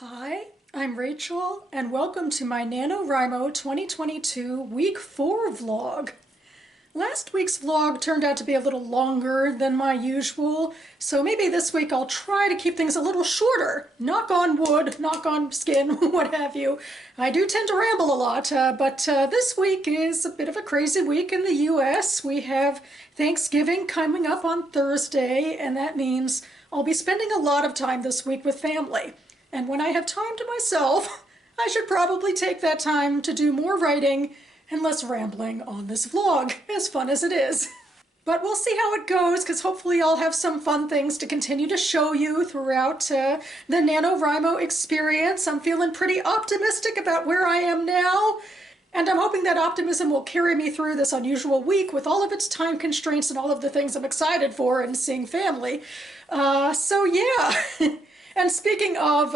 Hi, I'm Rachel, and welcome to my NaNoWriMo 2022 Week 4 vlog. Last week's vlog turned out to be a little longer than my usual, so maybe this week I'll try to keep things a little shorter. Knock on wood, knock on skin, what have you. I do tend to ramble a lot, but this week is a bit of a crazy week in the US. We have Thanksgiving coming up on Thursday, and that means I'll be spending a lot of time this week with family. And when I have time to myself, I should probably take that time to do more writing and less rambling on this vlog, as fun as it is. But we'll see how it goes, because hopefully I'll have some fun things to continue to show you throughout the NaNoWriMo experience. I'm feeling pretty optimistic about where I am now, and I'm hoping that optimism will carry me through this unusual week with all of its time constraints and all of the things I'm excited for and seeing family. So yeah. And speaking of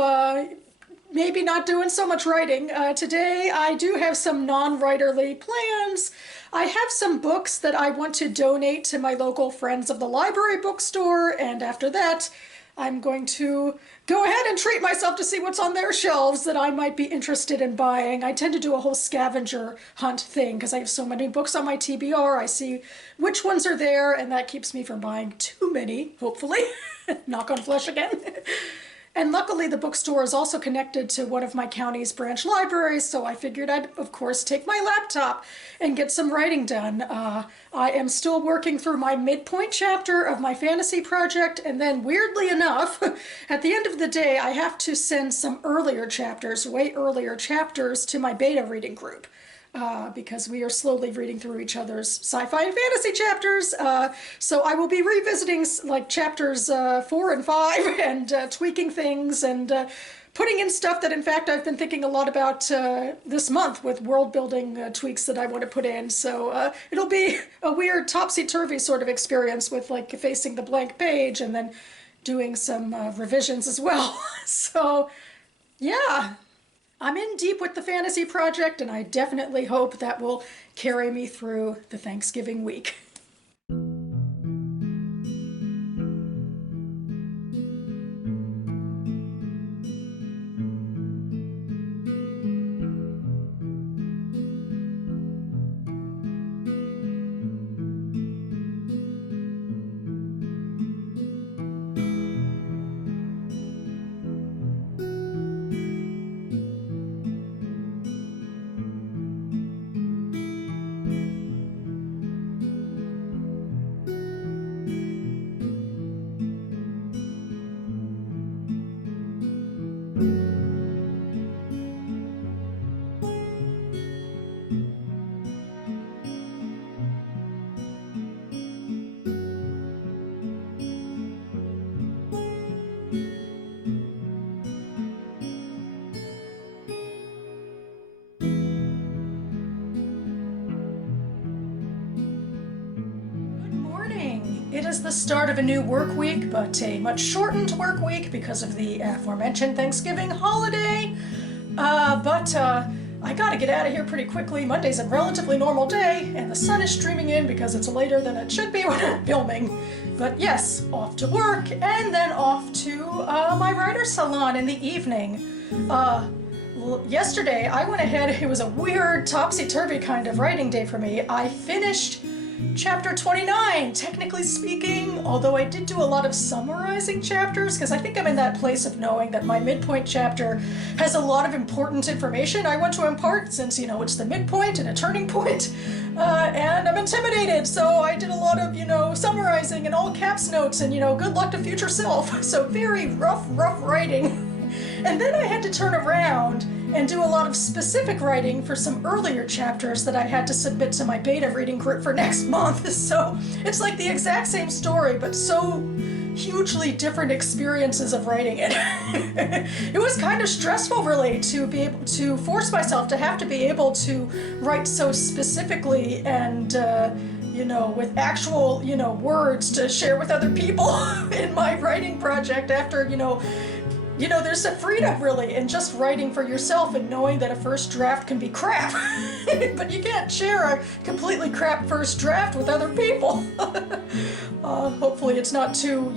maybe not doing so much writing, today I do have some non-writerly plans. I have some books that I want to donate to my local Friends of the Library bookstore, and after that I'm going to go ahead and treat myself to see what's on their shelves that I might be interested in buying. I tend to do a whole scavenger hunt thing because I have so many books on my TBR. I see which ones are there, and that keeps me from buying too many, hopefully. Knock on flesh again. And luckily the bookstore is also connected to one of my county's branch libraries, so I figured I'd, of course, take my laptop and get some writing done. I am still working through my midpoint chapter of my fantasy project, and then weirdly enough, at the end of the day, I have to send some earlier chapters, way earlier chapters, to my beta reading group. Because we are slowly reading through each other's sci-fi and fantasy chapters. So I will be revisiting like chapters 4 and 5 and tweaking things and putting in stuff that in fact I've been thinking a lot about this month with world building tweaks that I want to put in. So it'll be a weird topsy-turvy sort of experience with like facing the blank page and then doing some revisions as well. So yeah. I'm in deep with the fantasy project, and I definitely hope that will carry me through the Thanksgiving week. It is the start of a new work week, but a much shortened work week because of the aforementioned Thanksgiving holiday. I gotta get out of here pretty quickly. Monday's a relatively normal day, and the sun is streaming in because it's later than it should be when I'm filming. But yes, off to work, and then off to my writer's salon in the evening. Yesterday, I went ahead, it was a weird topsy-turvy kind of writing day for me. I finished Chapter 29, technically speaking, although I did do a lot of summarizing chapters, because I think I'm in that place of knowing that my midpoint chapter has a lot of important information I want to impart, since, you know, it's the midpoint and a turning point, and I'm intimidated, so I did a lot of, you know, summarizing and all caps notes and, you know, good luck to future self, so very rough writing. And then I had to turn around and do a lot of specific writing for some earlier chapters that I had to submit to my beta reading group for next month. So it's like the exact same story, but so hugely different experiences of writing it. It was kind of stressful, really, to be able to force myself to have to be able to write so specifically and you know, with actual, you know, words to share with other people in my writing project after, you know, You know, there's a freedom really in just writing for yourself and knowing that a first draft can be crap. But you can't share a completely crap first draft with other people. Hopefully it's not too,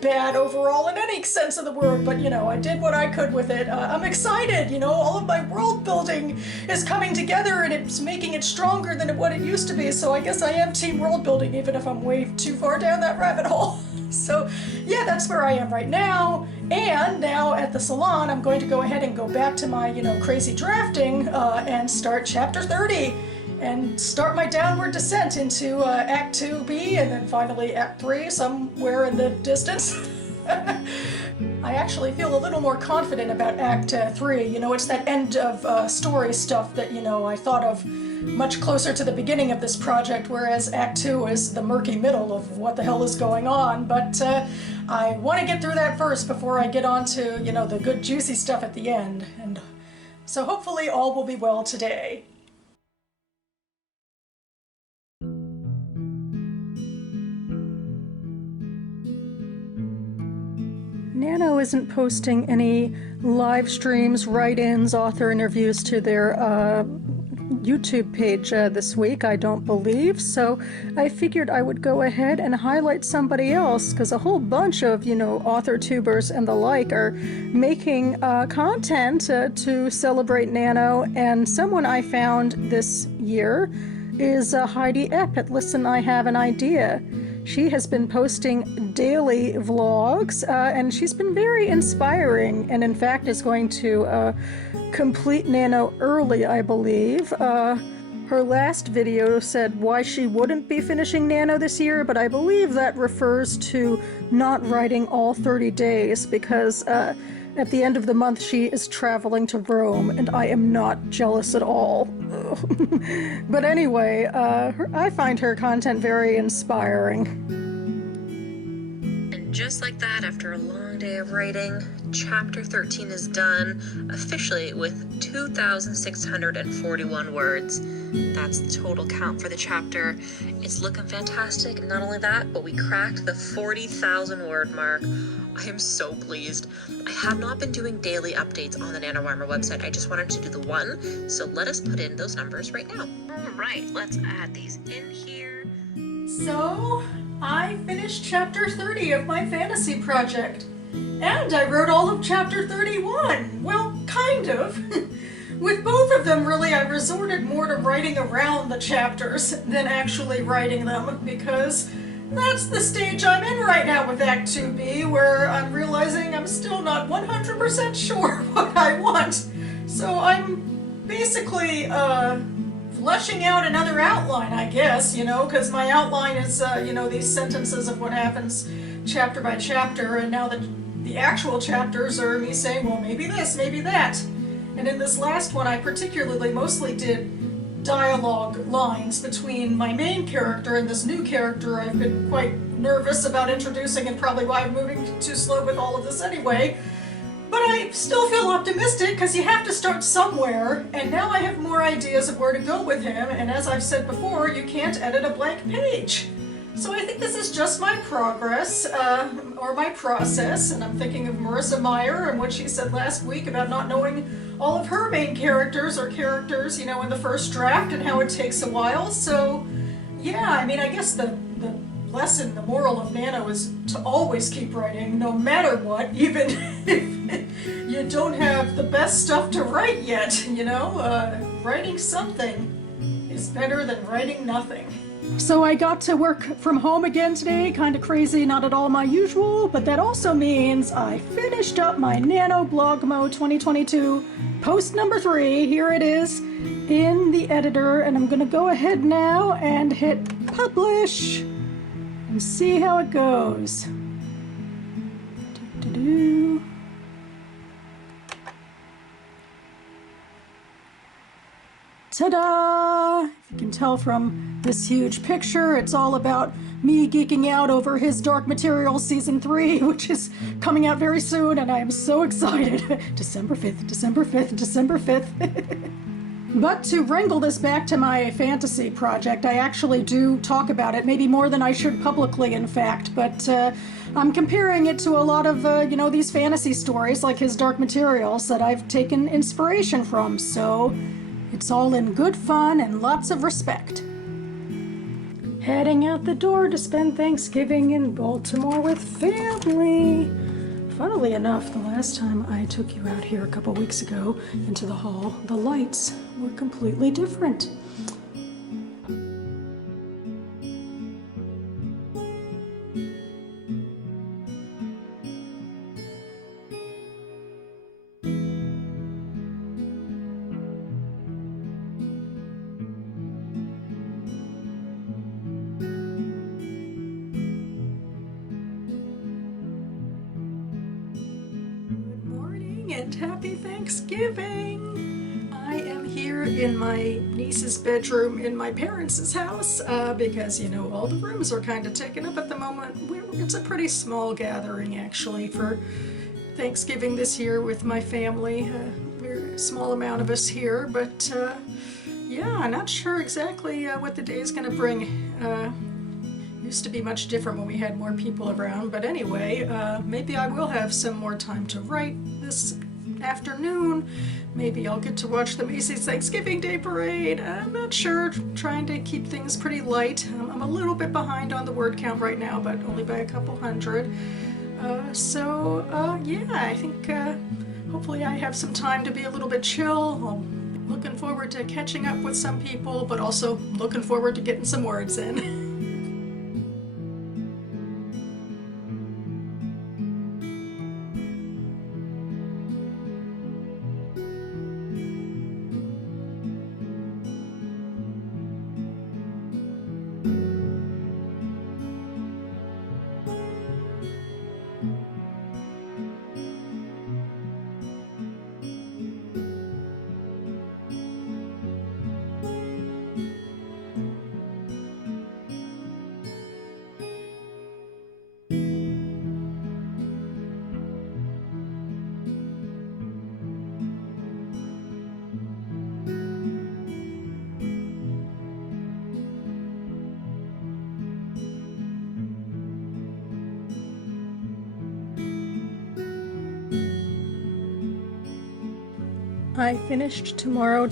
bad overall in any sense of the word, but I did what I could with it. I'm excited, all of my world building is coming together and it's making it stronger than what it used to be, so I guess I am team world building even if I'm way too far down that rabbit hole. So yeah, that's where I am right now. And now at the salon, I'm going to go ahead and go back to my, crazy drafting and start chapter 30 and start my downward descent into Act 2B and then finally Act 3 somewhere in the distance. I actually feel a little more confident about Act 3. It's that end of story stuff that, I thought of much closer to the beginning of this project, whereas Act 2 is the murky middle of what the hell is going on. But I want to get through that first before I get on to, the good juicy stuff at the end. And so hopefully all will be well today. Nano isn't posting any live streams, write-ins, author interviews to their YouTube page this week, I don't believe, so I figured I would go ahead and highlight somebody else, because a whole bunch of, author tubers and the like are making content to celebrate Nano, and someone I found this year is Heidi Epp at Listen, I Have an Idea. She has been posting daily vlogs, and she's been very inspiring, and in fact is going to complete Nano early, I believe. Her last video said why she wouldn't be finishing Nano this year, but I believe that refers to not writing all 30 days, because at the end of the month she is traveling to Rome, and I am not jealous at all. But anyway, I find her content very inspiring. And just like that, after a long day of writing, chapter 13 is done, officially with 2,641 words. That's the total count for the chapter. It's looking fantastic. Not only that, but we cracked the 40,000 word mark. I am so pleased. I have not been doing daily updates on the NaNoWriMo website. I just wanted to do the one, so let us put in those numbers right now. All right, let's add these in here. So, I finished chapter 30 of my fantasy project. And I wrote all of chapter 31. Well, kind of. With both of them, really, I resorted more to writing around the chapters than actually writing them, because that's the stage I'm in right now with Act 2B, where I'm realizing I'm still not 100% sure what I want. So I'm basically fleshing out another outline, I guess, because my outline is, these sentences of what happens chapter by chapter, and now the actual chapters are me saying, well, maybe this, maybe that. And in this last one, I particularly mostly did dialogue lines between my main character and this new character I've been quite nervous about introducing, and probably why I'm moving too slow with all of this anyway. But I still feel optimistic, because you have to start somewhere, and now I have more ideas of where to go with him, and as I've said before, you can't edit a blank page. So I think this is just my progress, or my process, and I'm thinking of Marissa Meyer and what she said last week about not knowing all of her main characters, or characters, in the first draft, and how it takes a while. So yeah, I mean, I guess the lesson, the moral of Nano is to always keep writing, no matter what, even if you don't have the best stuff to write yet, writing something is better than writing nothing. So I got to work from home again today, kind of crazy, not at all my usual, but that also means I finished up my NaNoWriMo 2022 post number 3. Here it is in the editor, and I'm going to go ahead now and hit publish and see how it goes. Do-do-do. Ta-da! If you can tell from this huge picture, it's all about me geeking out over His Dark Materials Season 3, which is coming out very soon, and I am so excited. December 5th, December 5th, December 5th. But to wrangle this back to my fantasy project, I actually do talk about it, maybe more than I should publicly, in fact, but I'm comparing it to a lot of, these fantasy stories like his Dark Materials that I've taken inspiration from, so it's all in good fun and lots of respect. Heading out the door to spend Thanksgiving in Baltimore with family. Funnily enough, the last time I took you out here a couple weeks ago into the hall, the lights were completely different. And happy Thanksgiving! I am here in my niece's bedroom in my parents' house because, all the rooms are kind of taken up at the moment. It's a pretty small gathering, actually, for Thanksgiving this year with my family. Very small amount of us here, but yeah, not sure exactly what the day is going to bring. Used to be much different when we had more people around, but anyway, maybe I will have some more time to write this afternoon. Maybe I'll get to watch the Macy's Thanksgiving Day Parade. I'm not sure, trying to keep things pretty light. I'm a little bit behind on the word count right now, but only by a couple hundred. Yeah, I think hopefully I have some time to be a little bit chill. I'm looking forward to catching up with some people, but also looking forward to getting some words in. I finished Tomorrow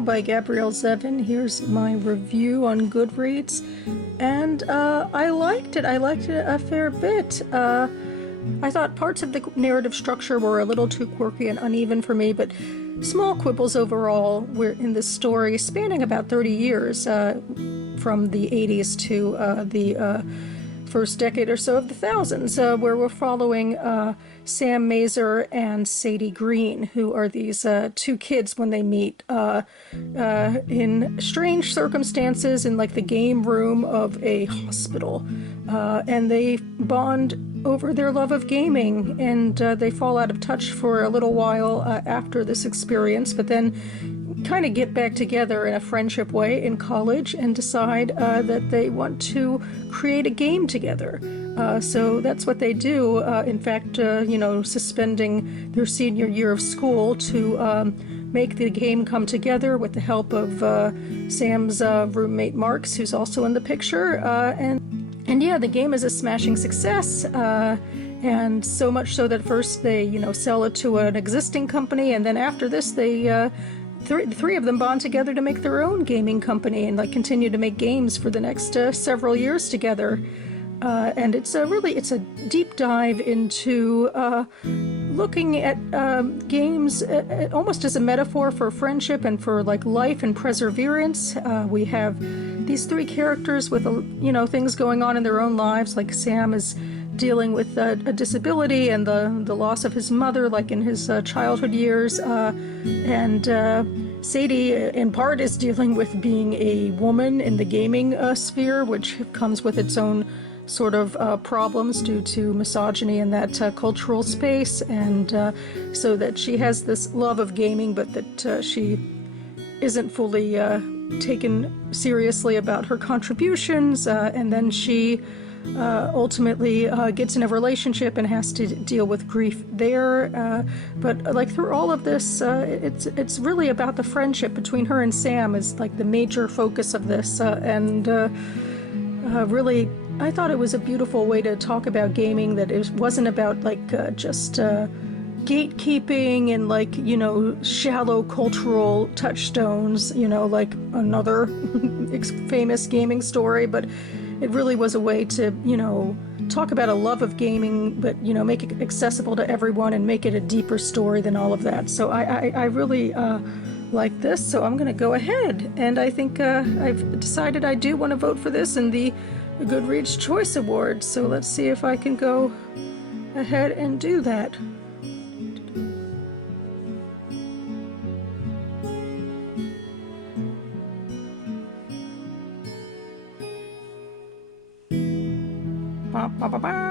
by Gabrielle Zevin. Here's my review on Goodreads, and I liked it. I liked it a fair bit. I thought parts of the narrative structure were a little too quirky and uneven for me, but small quibbles overall were in this story spanning about 30 years, from the 80s to the first decade or so of the thousands, where we're following Sam Mazer and Sadie Green, who are these two kids when they meet in strange circumstances in like the game room of a hospital, and they bond over their love of gaming, and they fall out of touch for a little while after this experience, but then kind of get back together in a friendship way in college and decide that they want to create a game together. So that's what they do. In fact, suspending their senior year of school to make the game come together with the help of Sam's roommate Marks, who's also in the picture. And yeah, the game is a smashing success. And so much so that first they, sell it to an existing company, and then after this they three of them bond together to make their own gaming company and continue to make games for the next several years together. And it's a deep dive into looking at games almost as a metaphor for friendship and for life and perseverance. We have these three characters with things going on in their own lives. Like Sam is dealing with a disability and the loss of his mother, in his childhood years, and Sadie, in part, is dealing with being a woman in the gaming sphere, which comes with its own sort of problems due to misogyny in that cultural space, and so that she has this love of gaming, but that she isn't fully taken seriously about her contributions, and then she ultimately gets in a relationship and has to deal with grief there. But like through all of this, it's really about the friendship between her and Sam is like the major focus of this, and really, I thought it was a beautiful way to talk about gaming, that it wasn't about like just gatekeeping and like, you know, shallow cultural touchstones, you know, like another famous gaming story, but it really was a way to, you know, talk about a love of gaming, but, you know, make it accessible to everyone and make it a deeper story than all of that. So I really like this, so I'm going to go ahead, and I think I've decided I do want to vote for this in the Goodreads Choice Awards, so let's see if I can go ahead and do that. Ba, ba, ba, ba.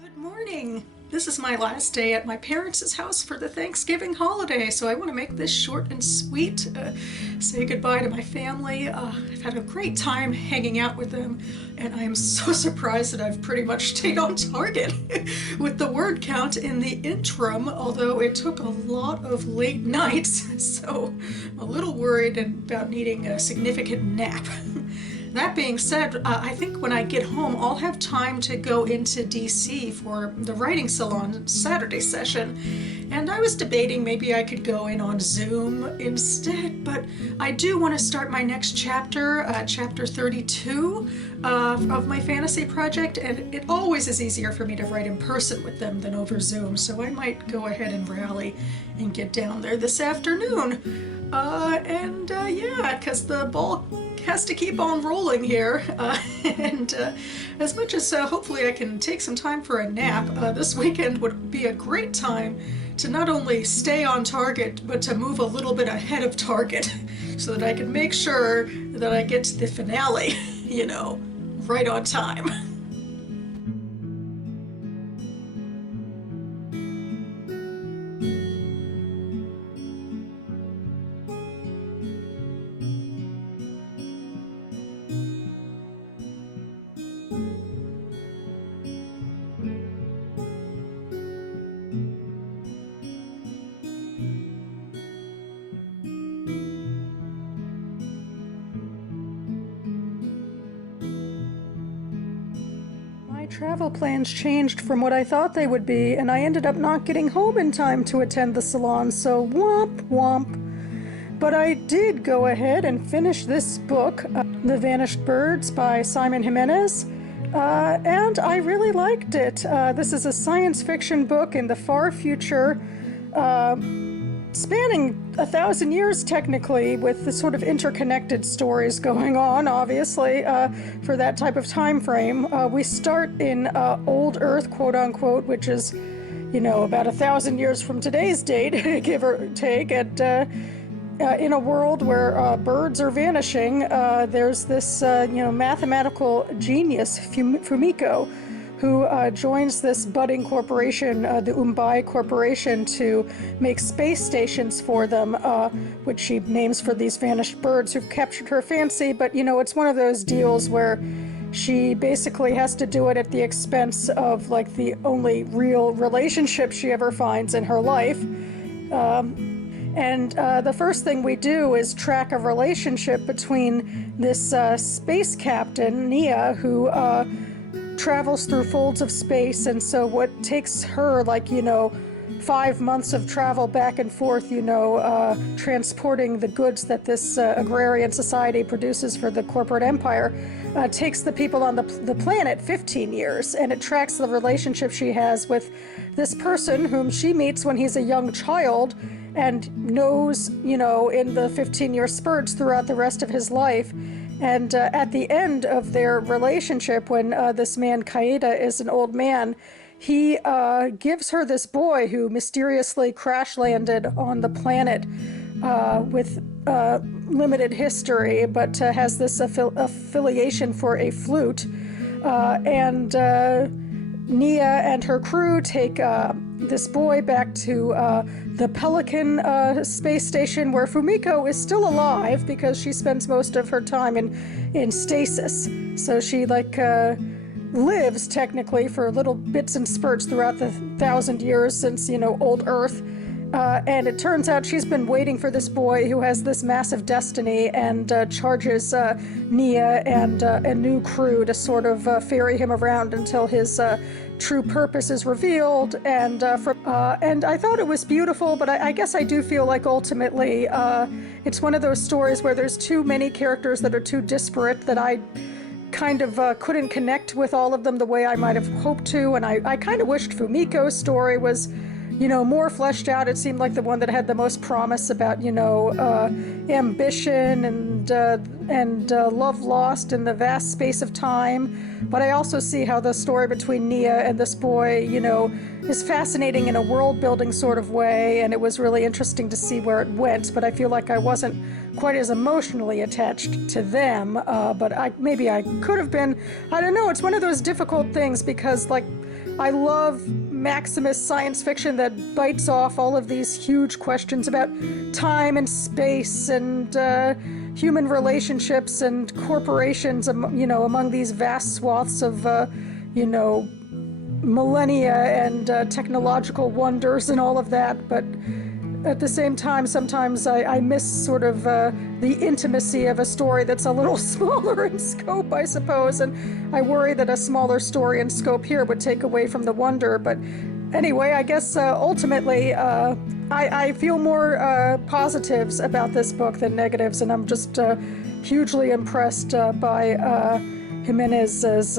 Good morning. This is my last day at my parents' house for the Thanksgiving holiday, so I want to make this short and sweet, say goodbye to my family. I've had a great time hanging out with them, and I am so surprised that I've pretty much stayed on target with the word count in the interim, although it took a lot of late nights, so I'm a little worried about needing a significant nap. That being said, I think when I get home, I'll have time to go into DC for the writing salon Saturday session. And I was debating maybe I could go in on Zoom instead, but I do want to start my next chapter, chapter 32 of my fantasy project, and it always is easier for me to write in person with them than over Zoom, so I might go ahead and rally and get down there this afternoon. Yeah, because the ball has to keep on rolling here, and as much as hopefully I can take some time for a nap, this weekend would be a great time to not only stay on target, but to move a little bit ahead of target so that I can make sure that I get to the finale, you know, right on time. My travel plans changed from what I thought they would be, and I ended up not getting home in time to attend the salon, so womp womp. But I did go ahead and finish this book, The Vanished Birds by Simon Jimenez, and I really liked it. This is a science fiction book in the far future, spanning 1,000 years technically, with the sort of interconnected stories going on, obviously, for that type of time frame. We start in old Earth, quote unquote, which is, you know, about 1,000 years from today's date, give or take, in a world where birds are vanishing. There's this, mathematical genius, Fumiko, who joins this budding corporation, the Umbai Corporation, to make space stations for them, which she names for these vanished birds who've captured her fancy. But, you know, it's one of those deals where she basically has to do it at the expense of, like, the only real relationship she ever finds in her life. The first thing we do is track a relationship between this space captain, Nia, who travels through folds of space, and so what takes her, like, you know, 5 months of travel back and forth, transporting the goods that this agrarian society produces for the corporate empire, takes the people on the planet 15 years, and it tracks the relationship she has with this person whom she meets when he's a young child and knows, in the 15-year spurts throughout the rest of his life. And at the end of their relationship, when this man, Kaeda, is an old man, he gives her this boy who mysteriously crash landed on the planet with limited history, but has this affiliation for a flute. And Nia and her crew take this boy back to the Pelican space station, where Fumiko is still alive because she spends most of her time in stasis. So she lives technically for little bits and spurts throughout the 1,000 years since, old Earth. And it turns out she's been waiting for this boy who has this massive destiny, and charges Nia and a new crew to sort of ferry him around until his true purpose is revealed. And I thought it was beautiful, but I guess I do feel like ultimately it's one of those stories where there's too many characters that are too disparate that I kind of couldn't connect with all of them the way I might have hoped to. And I kind of wished Fumiko's story was more fleshed out. It seemed like the one that had the most promise about, ambition and love lost in the vast space of time. But I also see how the story between Nia and this boy, is fascinating in a world-building sort of way, and it was really interesting to see where it went. But I feel like I wasn't quite as emotionally attached to them, but maybe I could have been. I don't know, it's one of those difficult things because, I love Maximus science fiction that bites off all of these huge questions about time and space and human relationships and corporations, among these vast swaths of, millennia and technological wonders and all of that. But at the same time, sometimes I miss sort of the intimacy of a story that's a little smaller in scope, I suppose, and I worry that a smaller story in scope here would take away from the wonder. But anyway, I guess ultimately I feel more positives about this book than negatives, and I'm just hugely impressed by Jimenez's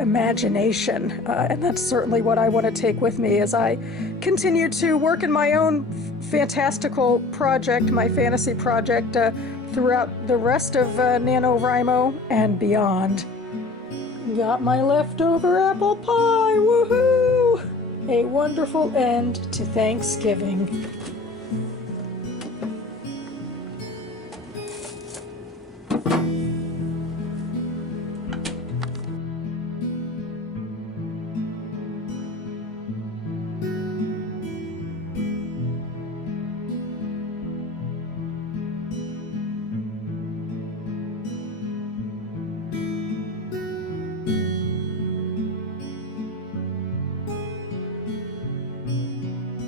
imagination, and that's certainly what I want to take with me as I continue to work in my own fantastical project, my fantasy project, throughout the rest of NaNoWriMo and beyond. Got my leftover apple pie, woohoo! A wonderful end to Thanksgiving.